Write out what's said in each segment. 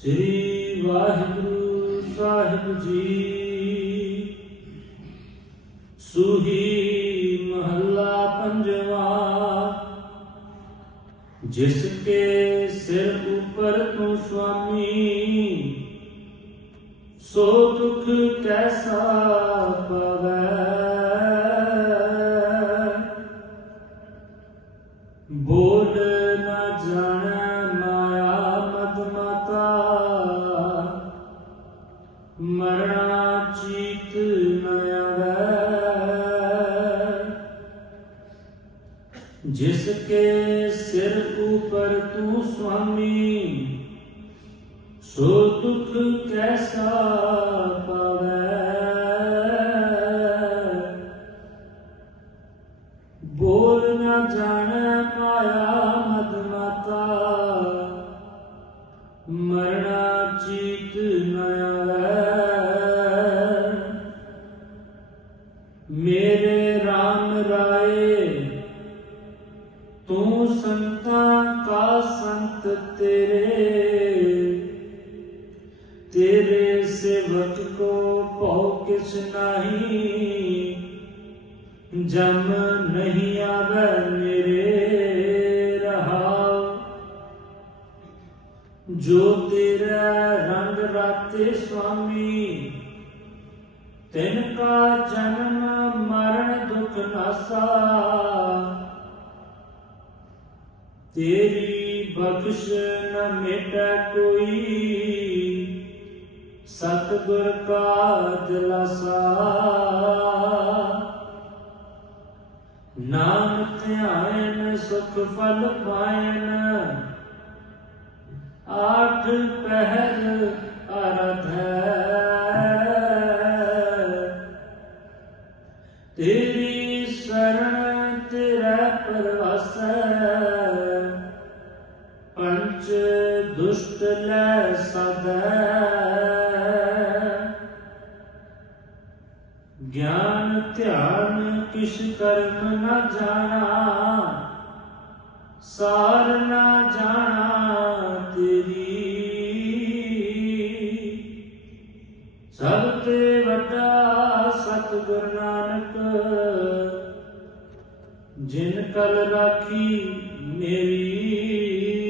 ਸ੍ਰੀ ਵਾਹਿਗੁਰੂ ਸਾਹਿਬ ਜੀ। ਸੁਹੀ ਮਹੱਲਾ ਪੰਜਵਾ, ਜਿਸ ਕੇ ਸਿਰ ਉਪਰ ਤੂੰ ਸੁਆਮੀ, ਸੋ ਦੁਖ ਕੈਸਾ ਪਵੈ? ਬੋਲ ਨਾ ਜਾਣੈ ਮਰਣਾ ਚੀਤ ਨ ਆਵੈ ਜਿਸ ਕੇ ਸਿਰ ਉਪਰ ਤੂੰ ਸੁਆਮੀ ਸੋ ਦੁਖ ਕੈਸਾ ਪਾਵੈ ਬੋਲ ਨਾ ਜਾਣੈ ਮਾਇਆ ਸੰਤ ਤੇਰੇ ਤੇਰੇ ਸੇਵਕ ਕੋ ਭਉ ਕਿਛ ਨਹੀਂ, ਜਮ ਨਹੀਂ ਆਵੈ ਮੇਰੇ ਰਹਾਉ ਜੋ ਤੇਰਾ ਰੰਗ ਰਾਤੇ ਸੁਆਮੀ, ਤਿਨ ਕਾ ਜਨਮ ਮਰਨ ਦੁਖ ਨਾਸਾ। ਤੇਰੀ ਬਖਸ਼ ਨ ਮੇਟੈ ਕੋਈ, ਸਤਿਗੁਰ ਕਾ ਦਿਲਾਸਾ ਨਾਮ ਧਿਆਇਨ ਸੁਖ ਫਲ ਪਾਇਨ, ਆਠ ਪਹਿਰ ਅਰਥ ਹੈ ਤੇਰੀ ਲੈ ਸਦੈ। ਗਿਆਨ, ਧਿਆਨ ਕਿਛ ਕਰਮ ਨਾ ਜਾਣਾ, ਸਾਰ ਨਾ ਜਾਣਾ ਤੇਰੀ। ਸਭ ਤੇ ਵੱਡਾ ਸਤਿਗੁਰ ਨਾਨਕ, ਜਿਨ ਕਲ ਰਾਖੀ ਮੇਰੀ।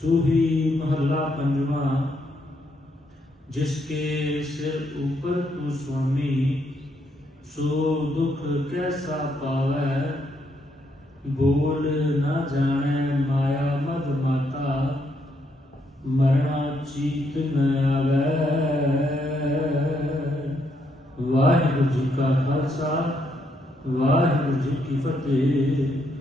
ਸੂਹੀ ਮਹੱਲਾ ਪੰਜਵਾਂ, ਜਿਸਕੇ ਸਿਰ ਉਪਰ ਤੂੰ ਸੁਆਮੀ, ਸੋ ਦੁਖ ਕੈਸਾ ਪਾਵੈ? ਬੋਲ ਨਾ ਜਾਣੈ ਮਾਇਆ ਮਦ ਮਾਤਾ, ਮਰਣਾ ਚੀਤ ਨ ਆਵੈ। ਵਾਹਿਗੁਰੂ ਜੀ ਕਾ ਖਾਲਸਾ, ਵਾਹਿਗੁਰੂ ਜੀ ਕੀ ਫਤਿਹ।